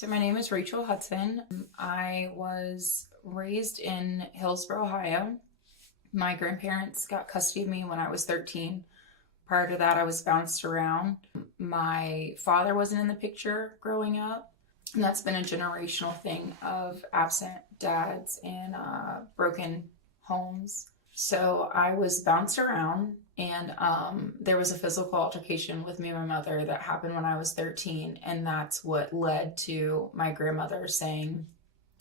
So my name is Rachel Hudson. I was raised in Hillsboro, Ohio. My grandparents got custody of me when I was 13. Prior to that, I was bounced around. My father wasn't in the picture growing up, and that's been a generational thing of absent dads and broken homes. So I was bounced around, and there was a physical altercation with me and my mother that happened when I was 13, and that's what led to my grandmother saying,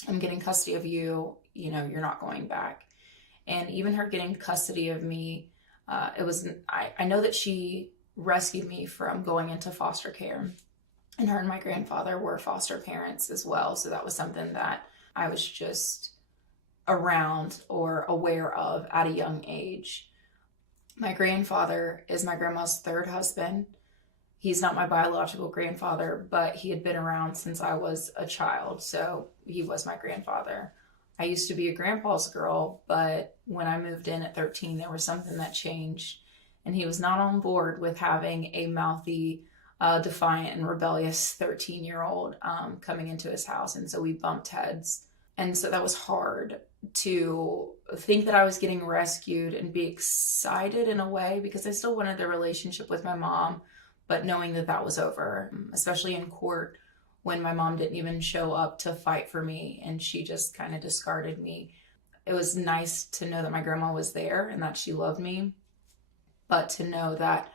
I'm getting custody of you, you're not going back. And even her getting custody of me, I know that she rescued me from going into foster care, and her and my grandfather were foster parents as well. So that was something that I was just around or aware of at a young age. My grandfather is my grandma's third husband. He's not my biological grandfather, but he had been around since I was a child, so he was my grandfather. I used to be a grandpa's girl, but when I moved in at 13, there was something that changed, and he was not on board with having a mouthy, defiant, and rebellious 13-year-old coming into his house, and so we bumped heads. And so that was hard to think that I was getting rescued and be excited in a way, because I still wanted the relationship with my mom, but knowing that that was over, especially in court when my mom didn't even show up to fight for me and she just kind of discarded me. It was nice to know that my grandma was there and that she loved me, but to know that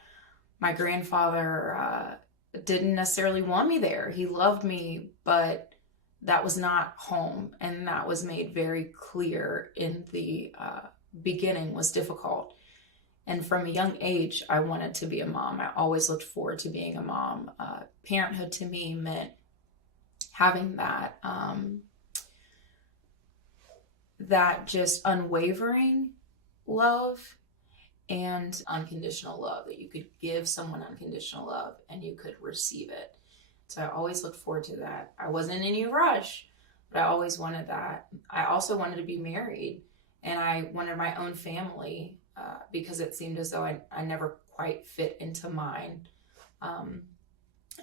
my grandfather didn't necessarily want me there. He loved me, but that was not home, and that was made very clear in the beginning was difficult. And from a young age, I wanted to be a mom. I always looked forward to being a mom. Parenthood to me meant having that just unwavering love and unconditional love, that you could give someone unconditional love and you could receive it. So I always looked forward to that. I wasn't in any rush, but I always wanted that. I also wanted to be married, and I wanted my own family because it seemed as though I never quite fit into mine. And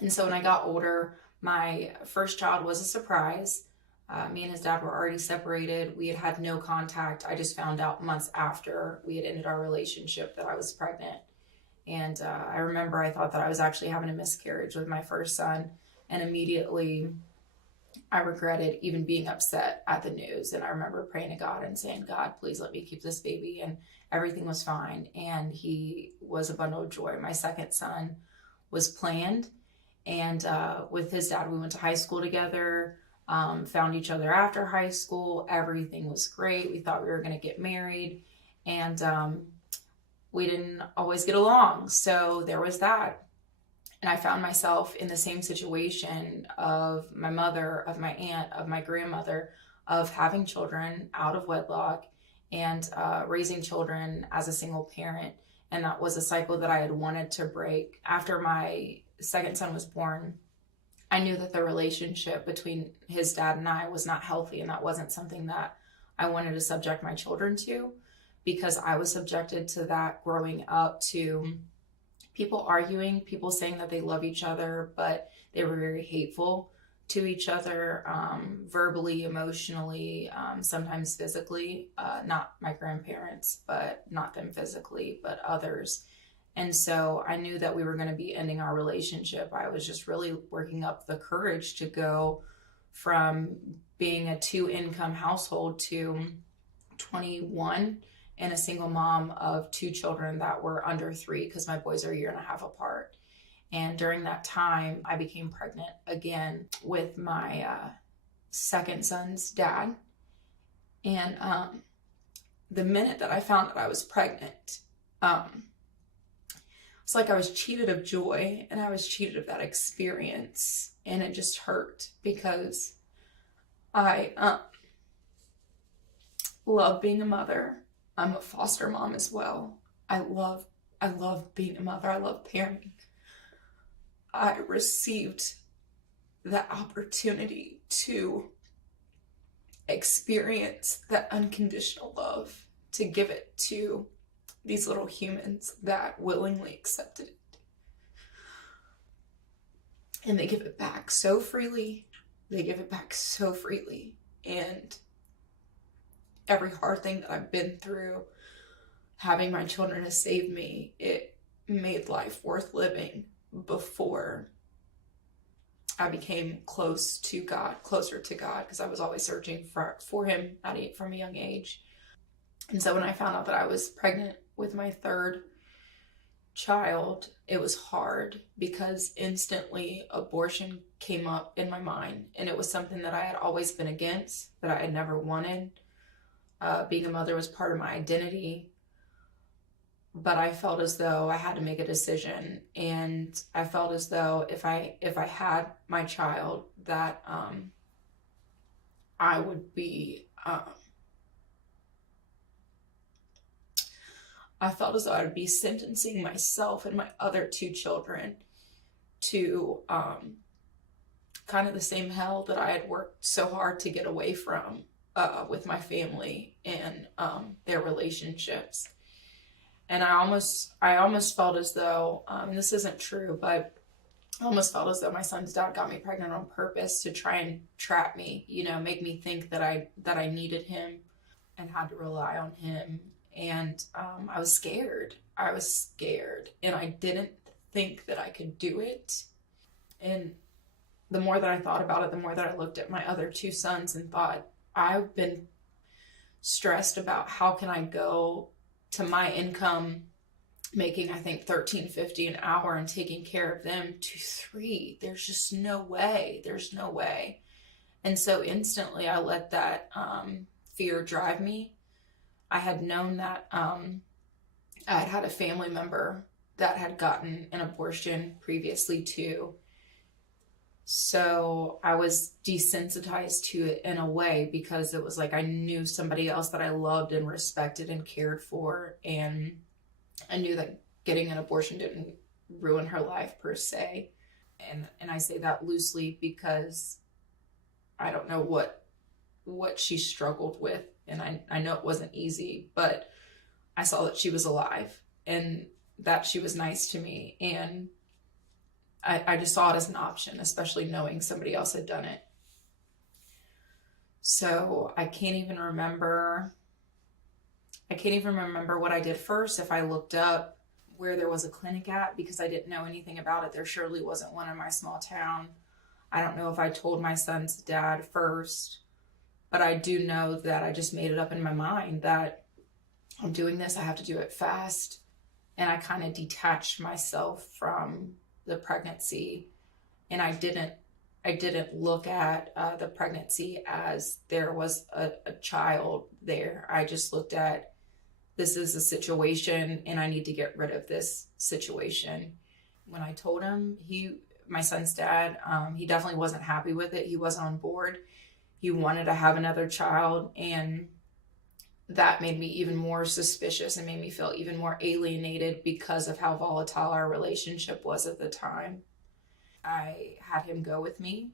so when I got older, my first child was a surprise. Me and his dad were already separated. We had had no contact. I just found out months after we had ended our relationship that I was pregnant. And I remember I thought that I was actually having a miscarriage with my first son. And immediately I regretted even being upset at the news. And I remember praying to God and saying, God, please let me keep this baby. And everything was fine. And he was a bundle of joy. My second son was planned. And with his dad, we went to high school together, found each other after high school. Everything was great. We thought we were going to get married. And we didn't always get along. So there was that. And I found myself in the same situation of my mother, of my aunt, of my grandmother, of having children out of wedlock and raising children as a single parent. And that was a cycle that I had wanted to break. After my second son was born, I knew that the relationship between his dad and I was not healthy, and that wasn't something that I wanted to subject my children to, because I was subjected to that growing up, to people arguing, people saying that they love each other, but they were very hateful to each other, verbally, emotionally, sometimes physically, not my grandparents, but not them physically, but others. And so I knew that we were going to be ending our relationship. I was just really working up the courage to go from being a 2-income household to 21 and a single mom of 2 children that were under 3, because my boys are a year and a half apart. And during that time, I became pregnant again with my second son's dad. And the minute that I found that I was pregnant, it's like I was cheated of joy, and I was cheated of that experience. And it just hurt, because I love being a mother. I'm a foster mom as well. I love being a mother. I love parenting. I received that opportunity to experience that unconditional love, to give it to these little humans that willingly accepted it. And they give it back so freely. they give it back so freely. And every hard thing that I've been through, having my children has saved me. It made life worth living before I became closer to God, because I was always searching for him from a young age. And so when I found out that I was pregnant with my third child, it was hard because instantly abortion came up in my mind, and it was something that I had always been against, that I had never wanted. Being a mother was part of my identity, but I felt as though I had to make a decision, and I felt as though if I had my child, that I would be I felt as though I would be sentencing myself and my other two children to kind of the same hell that I had worked so hard to get away from with my family and their relationships. And I almost felt as though, and this isn't true, but I almost felt as though my son's dad got me pregnant on purpose to try and trap me, make me think that I needed him and had to rely on him. And I was scared. And I didn't think that I could do it. And the more that I thought about it, the more that I looked at my other two sons and thought, I've been stressed about how can I go to my income making, I think, $13.50 an hour and taking care of them to $3. There's just no way. There's no way. And so instantly I let that fear drive me. I had known that I had had a family member that had gotten an abortion previously too. So I was desensitized to it in a way, because it was like I knew somebody else that I loved and respected and cared for. And I knew that getting an abortion didn't ruin her life per se. And I say that loosely because I don't know what she struggled with. And I know it wasn't easy, but I saw that she was alive and that she was nice to me. And I just saw it as an option, especially knowing somebody else had done it. So I can't even remember what I did first. If I looked up where there was a clinic at, because I didn't know anything about it. There surely wasn't one in my small town. I don't know if I told my son's dad first, but I do know that I just made it up in my mind that I'm doing this, I have to do it fast. And I kind of detached myself from the pregnancy, and I didn't look at the pregnancy as there was a child there. I just looked at, this is a situation and I need to get rid of this situation. When I told him, my son's dad, he definitely wasn't happy with it. He wasn't on board. He wanted to have another child, and that made me even more suspicious and made me feel even more alienated because of how volatile our relationship was at the time. I had him go with me.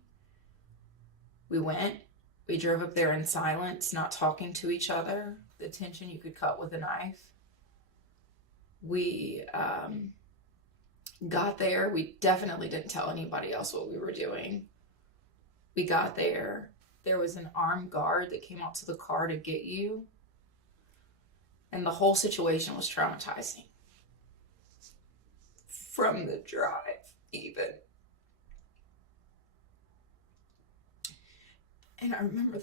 We drove up there in silence, not talking to each other. The tension you could cut with a knife. We got there. We definitely didn't tell anybody else what we were doing. We got there. There was an armed guard that came out to the car to get you. And the whole situation was traumatizing. From the drive, even. And I remember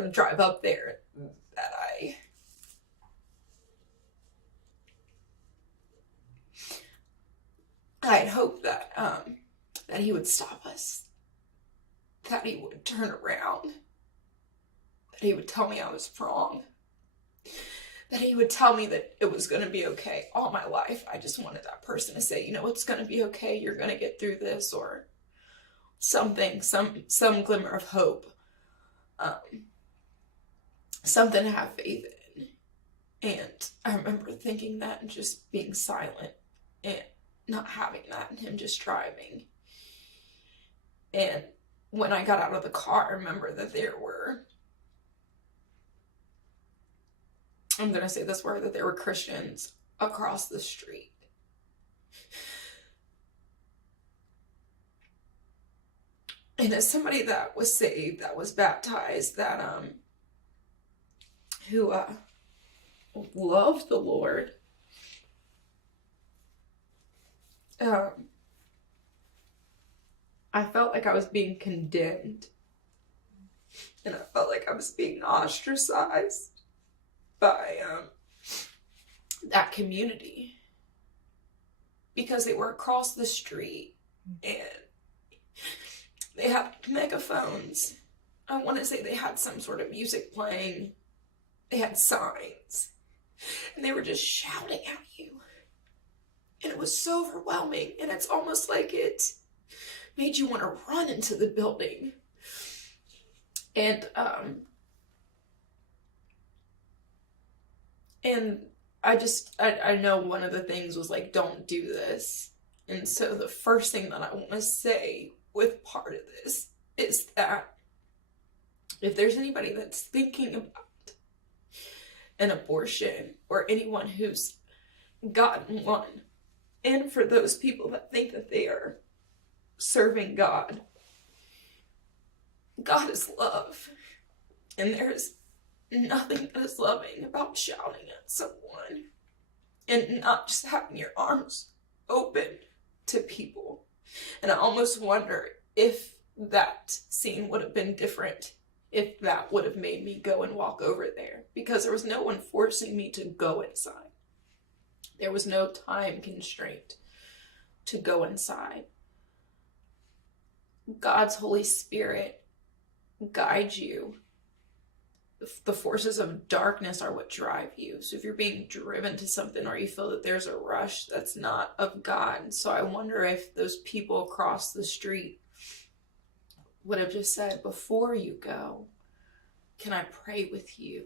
the drive up there that I had hoped that he would stop us. That he would turn around. That he would tell me I was wrong. That he would tell me that it was going to be okay. All my life, I just wanted that person to say, it's going to be okay. You're going to get through this, or something, some glimmer of hope. Something to have faith in. And I remember thinking that and just being silent and not having that, and him just driving. And when I got out of the car, I remember that there were, I'm going to say this word, that there were Christians across the street. And as somebody that was saved, that was baptized, that who loved the Lord, I felt like I was being condemned, and I felt like I was being ostracized by that community, because they were across the street and they had megaphones. I want to say they had some sort of music playing. They had signs, and they were just shouting at you. And it was so overwhelming, and it's almost like it made you want to run into the building. And I know one of the things was like, don't do this. And so the first thing that I want to say with part of this is that if there's anybody that's thinking about an abortion, or anyone who's gotten one, and for those people that think that they are serving God, God is love, and there is nothing that is loving about shouting at someone and not just having your arms open to people. And I almost wonder if that scene would have been different, if that would have made me go and walk over there, because there was no one forcing me to go inside. There was no time constraint to go inside. God's Holy Spirit guides you. The forces of darkness are what drive you. So if you're being driven to something, or you feel that there's a rush, that's not of God. So I wonder if those people across the street would have just said, before you go, can I pray with you?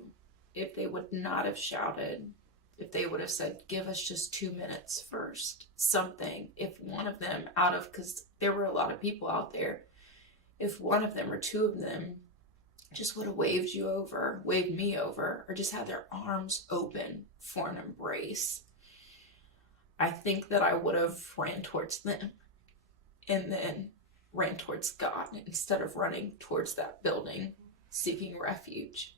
If they would not have shouted, if they would have said, give us just 2 minutes first, something. If one of them because there were a lot of people out there, if one of them or two of them just would have waved me over, or just had their arms open for an embrace, I think that I would have ran towards them and then ran towards God instead of running towards that building seeking refuge.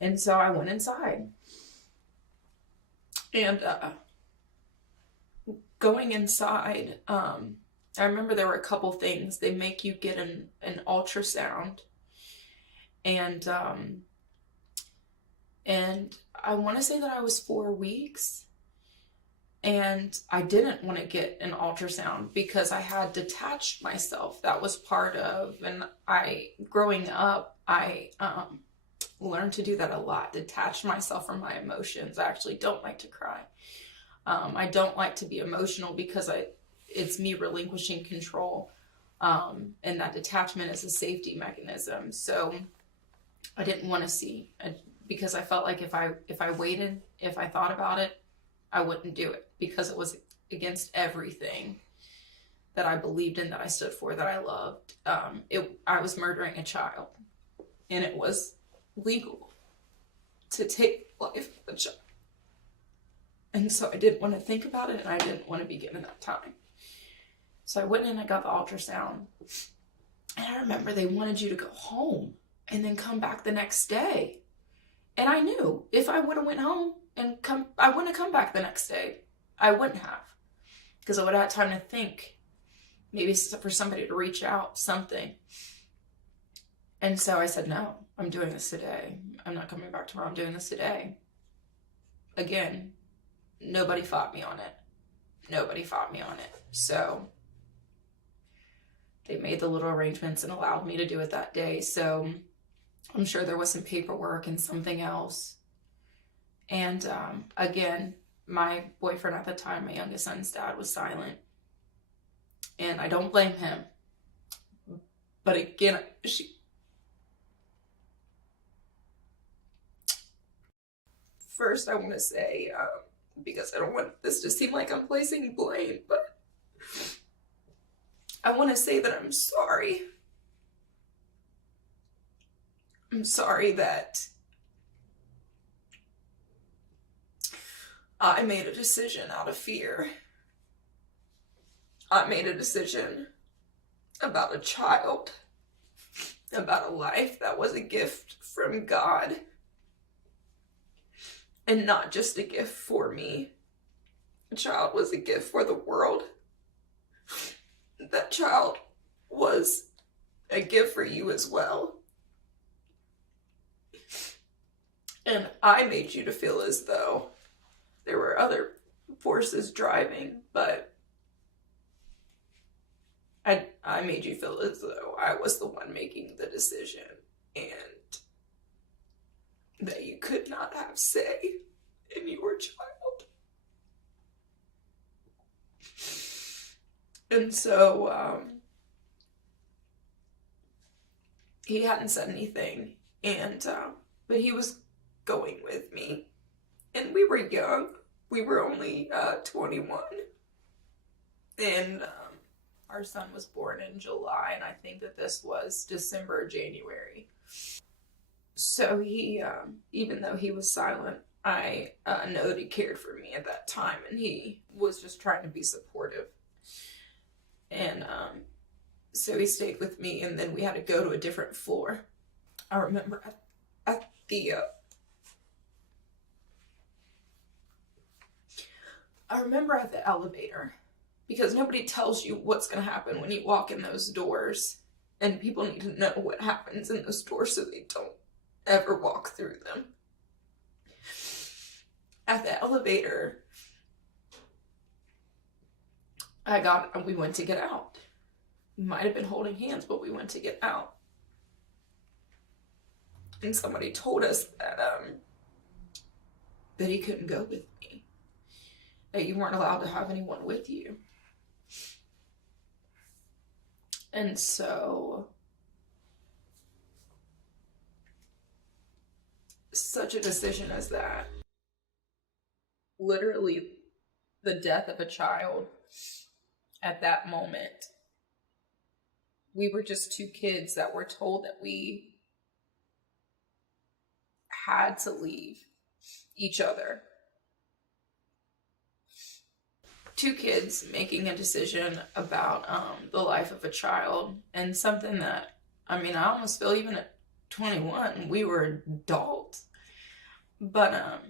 And so I went inside. And going inside, I remember there were a couple things. They make you get an ultrasound. And I want to say that I was 4 weeks, and I didn't want to get an ultrasound because I had detached myself. That was part of, and growing up, I learned to do that a lot, detach myself from my emotions. I actually don't like to cry. I don't like to be emotional because it's me relinquishing control. And that detachment is a safety mechanism. So I didn't want to see, because I felt like if I waited, if I thought about it, I wouldn't do it, because it was against everything that I believed in, that I stood for, that I loved. I was murdering a child, and it was legal to take life of a child. And so I didn't want to think about it, and I didn't want to be given that time. So I went in and I got the ultrasound. And I remember they wanted you to go home and then come back the next day. And I knew if I would have went home and I wouldn't have come back the next day. I wouldn't have. Because I would have had time to think. Maybe for somebody to reach out, something. And so I said, no, I'm doing this today. I'm not coming back tomorrow. I'm doing this today. Again, nobody fought me on it. Nobody fought me on it. So they made the little arrangements and allowed me to do it that day. So I'm sure there was some paperwork and something else. And again, my boyfriend at the time, my youngest son's dad, was silent. And I don't blame him. But again, first I want to say, because I don't want this to seem like I'm placing blame, but I want to say that I'm sorry. I'm sorry that I made a decision out of fear. I made a decision about a child, about a life that was a gift from God, and not just a gift for me. A child was a gift for the world. That child was a gift for you as well. And I made you to feel as though there were other forces driving, but I made you feel as though I was the one making the decision, and that you could not have say in your child. And so he hadn't said anything, and but he was going with me, and we were young. We were only 21, and our son was born in July, and I think that this was December or January. So he, even though he was silent, I know that he cared for me at that time, and he was just trying to be supportive. And so he stayed with me, and then we had to go to a different floor. I remember at the elevator, because nobody tells you what's going to happen when you walk in those doors, and people need to know what happens in those doors so they don't ever walk through them. At the elevator, we went to get out. We might have been holding hands, but we went to get out. And somebody told us that he couldn't go with me, that you weren't allowed to have anyone with you. And so, such a decision as that, literally the death of a child at that moment, we were just two kids that were told that we had to leave each other. Two kids making a decision about the life of a child, and something that, I almost feel even at 21, we were adults. But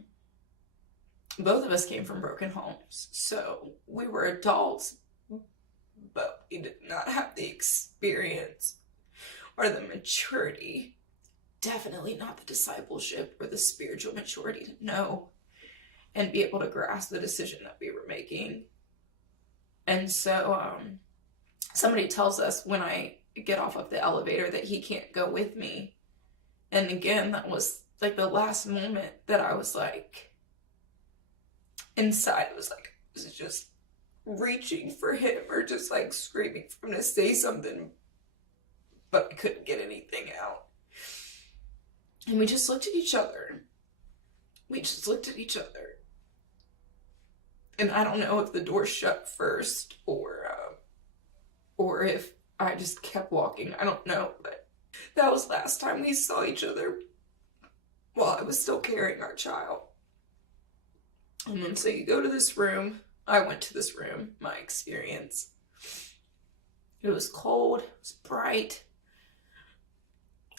both of us came from broken homes, so we were adults, but we did not have the experience or the maturity, definitely not the discipleship or the spiritual maturity to know and be able to grasp the decision that we were making. And so somebody tells us when I get off of the elevator that he can't go with me. And again, that was like the last moment that I was like, inside, it was like, I was just reaching for him or just like screaming for him to say something, but I couldn't get anything out. And we just looked at each other. And I don't know if the door shut first or if I just kept walking. I don't know, but that was last time we saw each other while I was still carrying our child. And then so you go to this room. I went to this room, my experience. It was cold, it was bright.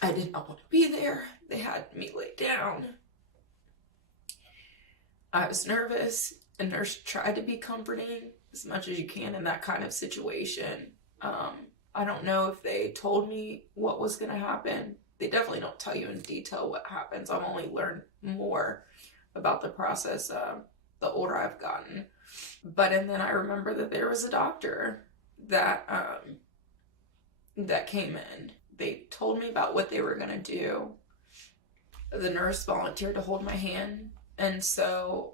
I did not want to be there. They had me lay down. I was nervous. A nurse tried to be comforting as much as you can in that kind of situation. I don't know if they told me what was going to happen. They definitely don't tell you in detail what happens. I've only learned more about the process the older I've gotten. And then I remember that there was a doctor that came in. They told me about what they were going to do. The nurse volunteered to hold my hand, and so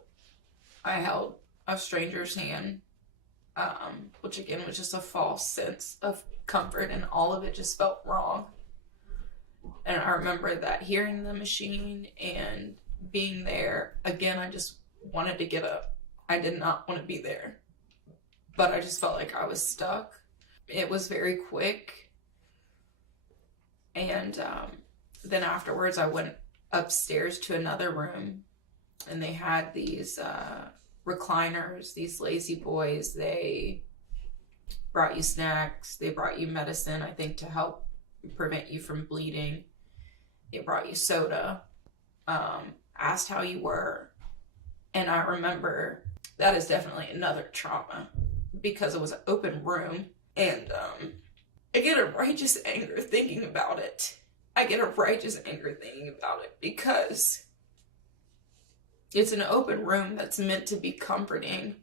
I held a stranger's hand, which again was just a false sense of comfort, and all of it just felt wrong. And I remember that hearing the machine and being there, again, I just wanted to get up. I did not want to be there, but I just felt like I was stuck. It was very quick. And then afterwards I went upstairs to another room, and they had these recliners, these lazy boys. They brought you snacks. They brought you medicine, I think, to help prevent you from bleeding. They brought you soda, asked how you were. And I remember that is definitely another trauma because it was an open room. And I get a righteous anger thinking about it. I get a righteous anger thinking about it because it's an open room that's meant to be comforting.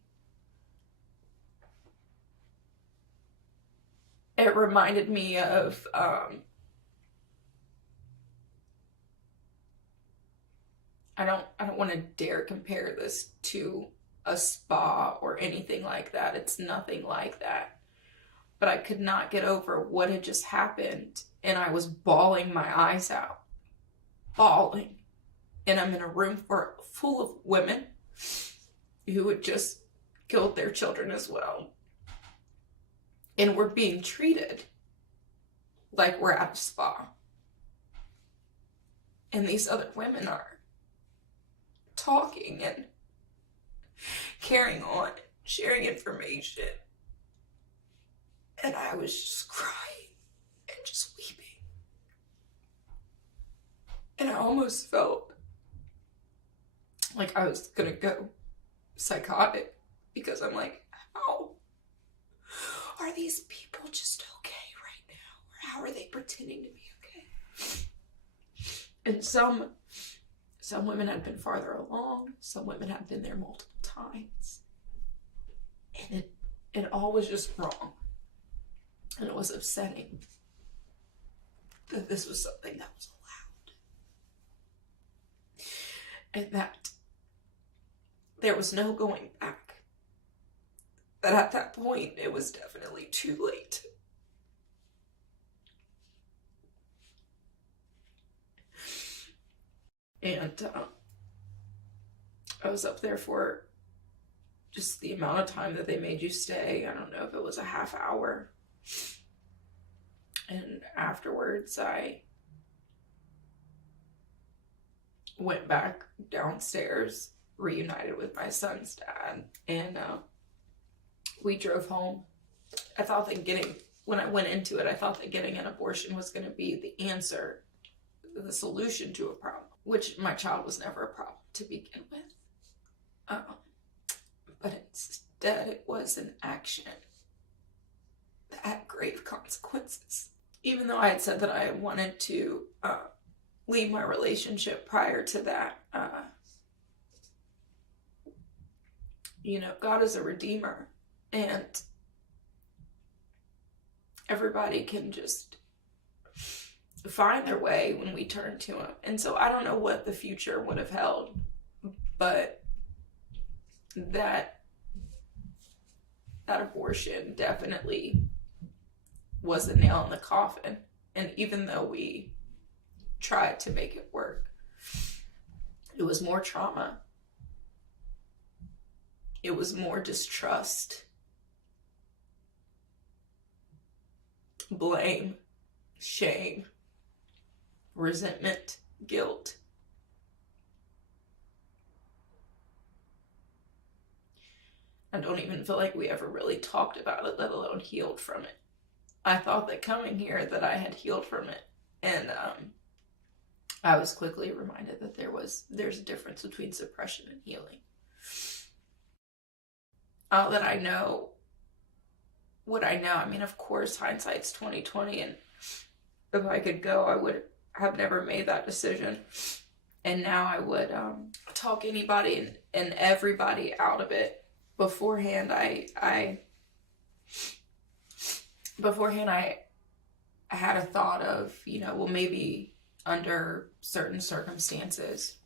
It reminded me of I don't want to dare compare this to a spa or anything like that. It's nothing like that. But I could not get over what had just happened, and I was bawling my eyes out. Bawling. And I'm in a room full of women who had just killed their children as well. And we're being treated like we're at a spa. And these other women are talking and carrying on, sharing information. And I was just crying and just weeping. And I almost felt like I was gonna go psychotic because I'm like, how are these people just okay right now? Or how are they pretending to be okay? And some women had been farther along. Some women had been there multiple times. And it all was just wrong. And it was upsetting that this was something that was allowed. And that there was no going back. That at that point, it was definitely too late. And I was up there for just the amount of time that they made you stay. I don't know if it was a half hour. And afterwards, I went back downstairs, reunited with my son's dad, and we drove home. I thought that when I went into it, I thought that getting an abortion was going to be the answer, the solution to a problem, which my child was never a problem to begin with. But instead, it was an action that had grave consequences. Even though I had said that I wanted to leave my relationship prior to that, God is a redeemer, and everybody can just find their way when we turn to him. And so I don't know what the future would have held, but that abortion definitely was the nail in the coffin. And even though we tried to make it work, it was more trauma. It was more distrust, blame, shame, resentment, guilt. I don't even feel like we ever really talked about it, let alone healed from it. I thought that coming here that I had healed from it. And I was quickly reminded that there's a difference between suppression and healing. Now that I know what I know, I mean, of course, hindsight's 20/20, and if I could go, I would have never made that decision. And now I would talk anybody and everybody out of it. Beforehand, I had a thought of, well, maybe under certain circumstances,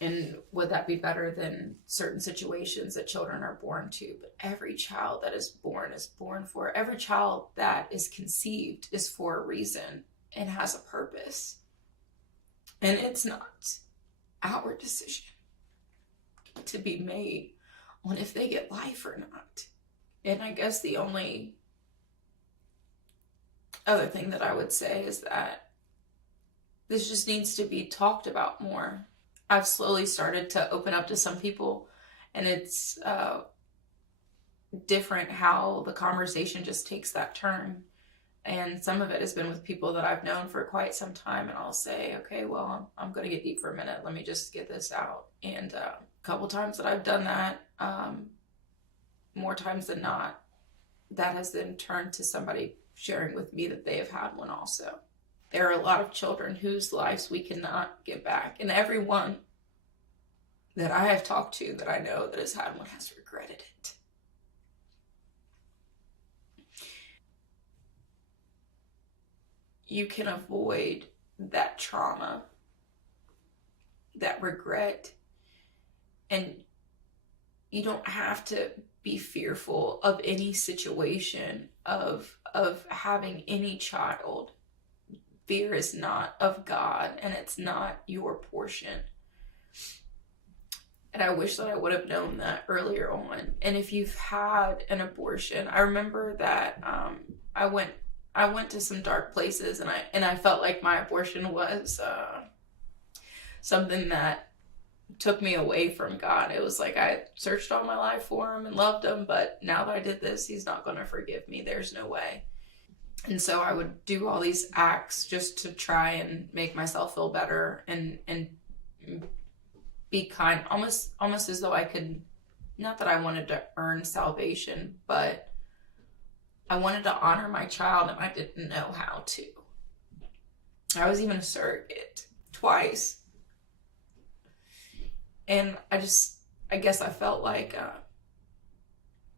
and would that be better than certain situations that children are born to? But every child that is born for, every child that is conceived is for a reason and has a purpose. And it's not our decision to be made on if they get life or not. And I guess the only other thing that I would say is that this just needs to be talked about more. I've slowly started to open up to some people, and it's different how the conversation just takes that turn. And some of it has been with people that I've known for quite some time, and I'll say, okay, well, I'm going to get deep for a minute. Let me just get this out. And a couple times that I've done that, more times than not, that has then turned to somebody sharing with me that they have had one also. There are a lot of children whose lives we cannot get back. And everyone that I have talked to that I know that has had one has regretted it. You can avoid that trauma, that regret, and you don't have to be fearful of any situation of having any child. Fear is not of God, and it's not your portion. And I wish that I would have known that earlier on. And if you've had an abortion, I remember that I went to some dark places, and I felt like my abortion was something that took me away from God. It was like I searched all my life for him and loved him, but now that I did this, he's not going to forgive me. There's no way. And so I would do all these acts just to try and make myself feel better and be kind, almost as though I could, not that I wanted to earn salvation, but I wanted to honor my child, and I didn't know how to. I was even a surrogate twice. And I guess I felt like,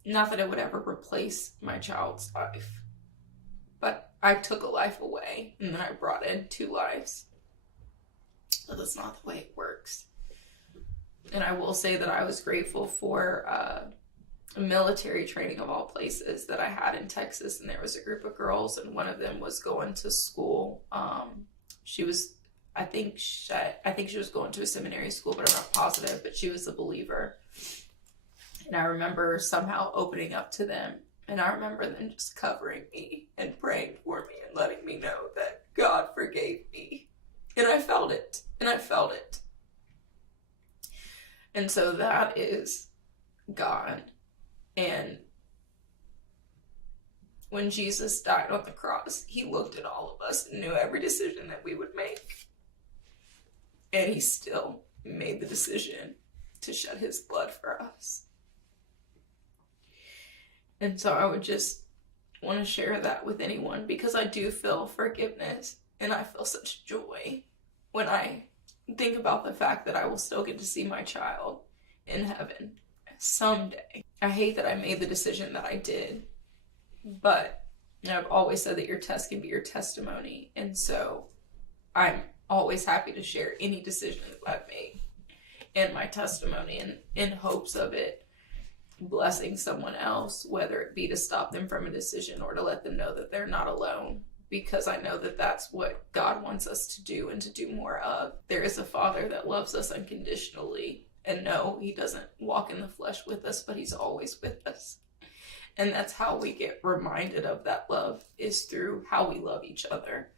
not that it would ever replace my child's life, but I took a life away and then I brought in 2 lives. So that's not the way it works. And I will say that I was grateful for military training of all places that I had in Texas, and there was a group of girls, and one of them was going to school. I think she was going to a seminary school, but I'm not positive, but she was a believer. And I remember somehow opening up to them, and I remember them just covering me and praying for me and letting me know that God forgave me. And I felt it. And so that is God. And when Jesus died on the cross, he looked at all of us and knew every decision that we would make. And he still made the decision to shed his blood for us. And so I would just want to share that with anyone, because I do feel forgiveness, and I feel such joy when I think about the fact that I will still get to see my child in heaven someday. I hate that I made the decision that I did, but I've always said that your test can be your testimony. And so I'm always happy to share any decision that I've made and my testimony, and in hopes of it blessing someone else, whether it be to stop them from a decision or to let them know that they're not alone, because I know that that's what God wants us to do and to do more of. There is a Father that loves us unconditionally, and no, he doesn't walk in the flesh with us, but he's always with us. And that's how we get reminded of that love, is through how we love each other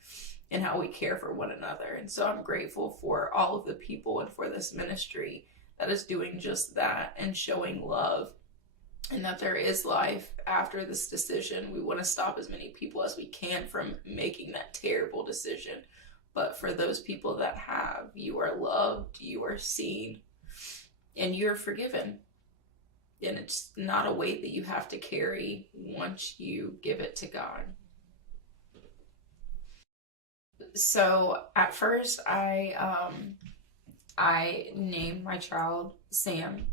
and how we care for one another. And so I'm grateful for all of the people and for this ministry that is doing just that and showing love, and that there is life after this decision. We want to stop as many people as we can from making that terrible decision. But for those people that have, you are loved, you are seen, and you're forgiven. And it's not a weight that you have to carry once you give it to God. So at first I named my child Sam,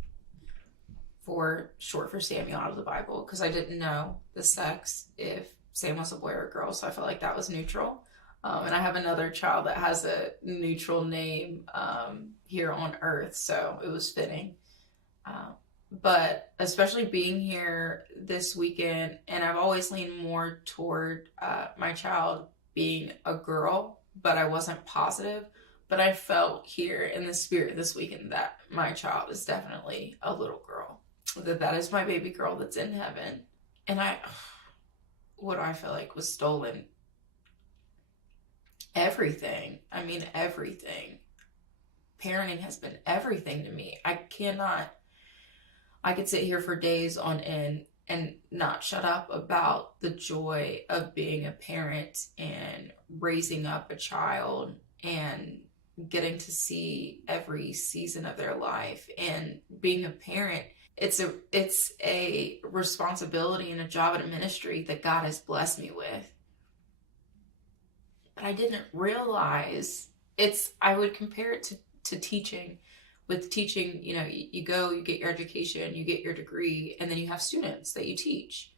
for short for Samuel out of the Bible, because I didn't know the sex, if Sam was a boy or a girl, so I felt like that was neutral. And I have another child that has a neutral name here on earth, so it was fitting. But especially being here this weekend, and I've always leaned more toward my child being a girl, but I wasn't positive. But I felt here in the spirit this weekend that my child is definitely a little girl. That is my baby girl that's in heaven. And what I feel like was stolen. Everything. I mean, everything. Parenting has been everything to me. I could sit here for days on end and not shut up about the joy of being a parent and raising up a child and getting to see every season of their life. And being a parent, it's a responsibility and a job and a ministry that God has blessed me with. But I didn't realize I would compare it to teaching. With teaching, you go, you get your education, you get your degree, and then you have students that you teach.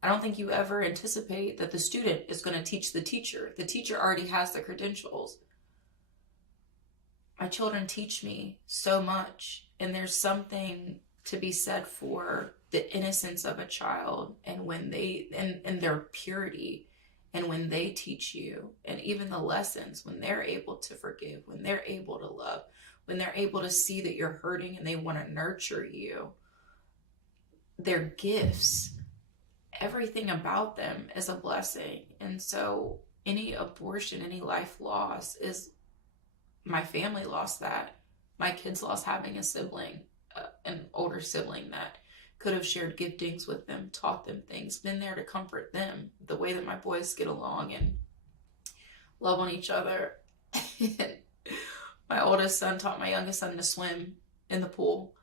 I don't think you ever anticipate that the student is going to teach the teacher. The teacher already has the credentials. My children teach me so much, and there's something to be said for the innocence of a child, and when they and their purity, and when they teach you, and even the lessons, when they're able to forgive, when they're able to love, when they're able to see that you're hurting and they want to nurture you. They're gifts. Everything about them is a blessing. And so any abortion, any life loss is, my family lost that. My kids lost having a sibling, an older sibling that could have shared giftings with them, taught them things, been there to comfort them, the way that my boys get along and love on each other. My oldest son taught my youngest son to swim in the pool,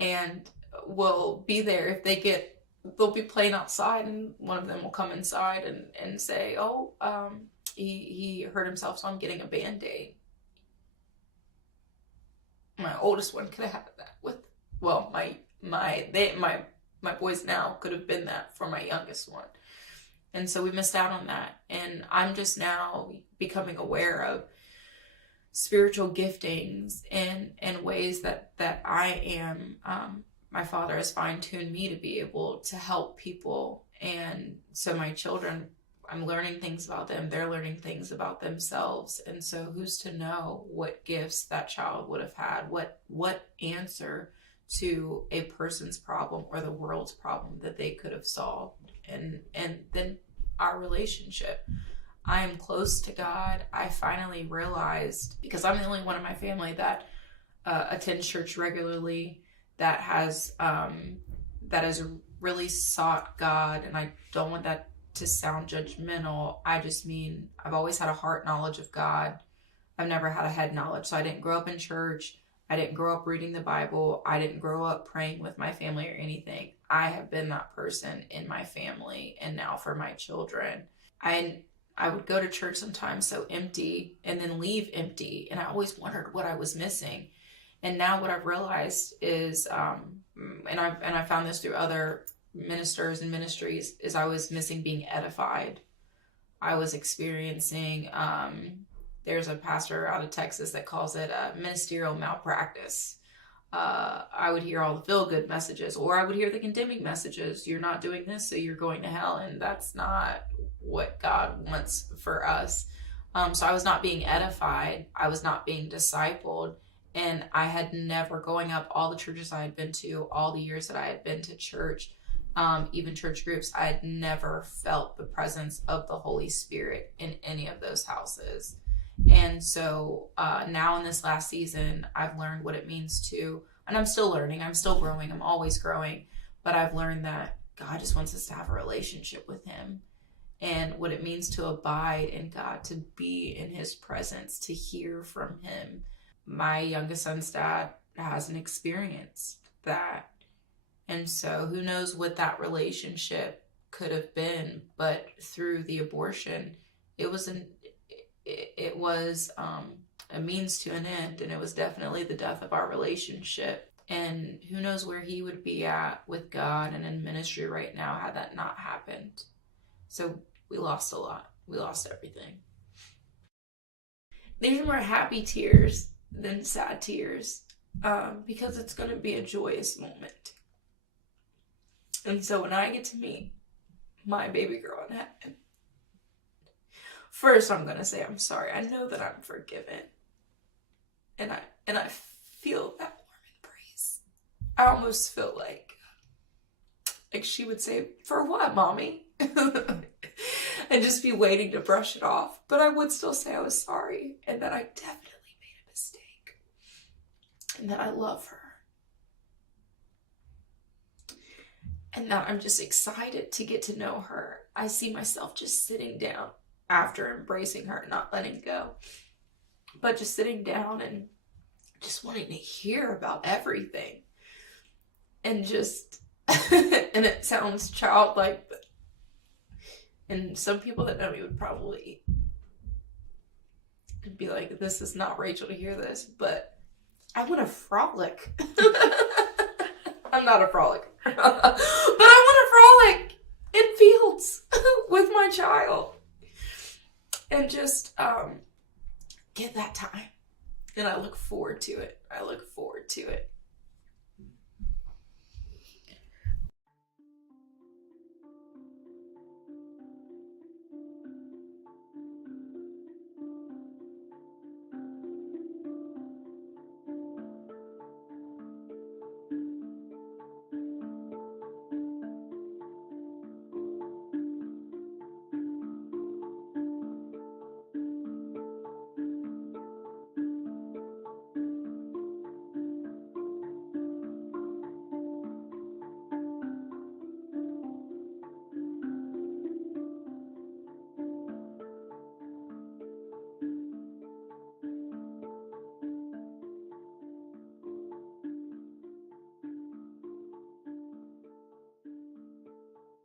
and will be there if they'll be playing outside, and one of them will come inside and say, he hurt himself, so I'm getting a Band-Aid. My oldest one could have had that with, my boys now could have been that for my youngest one. And so we missed out on that. And I'm just now becoming aware of spiritual giftings and ways that I am, my Father has fine-tuned me to be able to help people. And so my children, I'm learning things about them, they're learning things about themselves. And so who's to know what gifts that child would have had, what answer to a person's problem or the world's problem that they could have solved. And then our relationship. I am close to God. I finally realized, because I'm the only one in my family that attends church regularly, that has really sought God. And I don't want that to sound judgmental. I just mean I've always had a heart knowledge of God. I've never had a head knowledge. So I didn't grow up in church. I didn't grow up reading the Bible. I didn't grow up praying with my family or anything. I have been that person in my family, and now for my children. I would go to church sometimes so empty and then leave empty. And I always wondered what I was missing. And now what I've realized is, and I found this through other ministers and ministries, is I was missing being edified. I was experiencing, there's a pastor out of Texas that calls it a ministerial malpractice. I would hear all the feel-good messages, or I would hear the condemning messages. You're not doing this, so you're going to hell. And that's not what God wants for us. So I was not being edified. I was not being discipled. And I had never, growing up, all the churches I had been to, all the years that I had been to church, even church groups, I had never felt the presence of the Holy Spirit in any of those houses. And so now in this last season, I've learned what it means to, and I'm still learning, I'm still growing, I'm always growing, but I've learned that God just wants us to have a relationship with him, and what it means to abide in God, to be in his presence, to hear from him. My youngest son's dad hasn't experienced that. And so who knows what that relationship could have been, but through the abortion, it was a means to an end, and it was definitely the death of our relationship. And who knows where he would be at with God and in ministry right now had that not happened. So we lost a lot. We lost everything. These are more happy tears than sad tears, because it's going to be a joyous moment. And so when I get to meet my baby girl in heaven, first I'm going to say I'm sorry. I know that I'm forgiven. And I feel that warm embrace. I almost feel like she would say, "For what, mommy?" and just be waiting to brush it off. But I would still say I was sorry, and that I definitely made a mistake, and that I love her. And now I'm just excited to get to know her. I see myself just sitting down after embracing her, not letting go, but just sitting down and just wanting to hear about everything. And just, and it sounds childlike, but, and some people that know me would probably be like, this is not Rachel to hear this, but I want to frolic. I'm not a frolic. But I want to frolic in fields with my child. And just get that time. And I look forward to it. I look forward to it.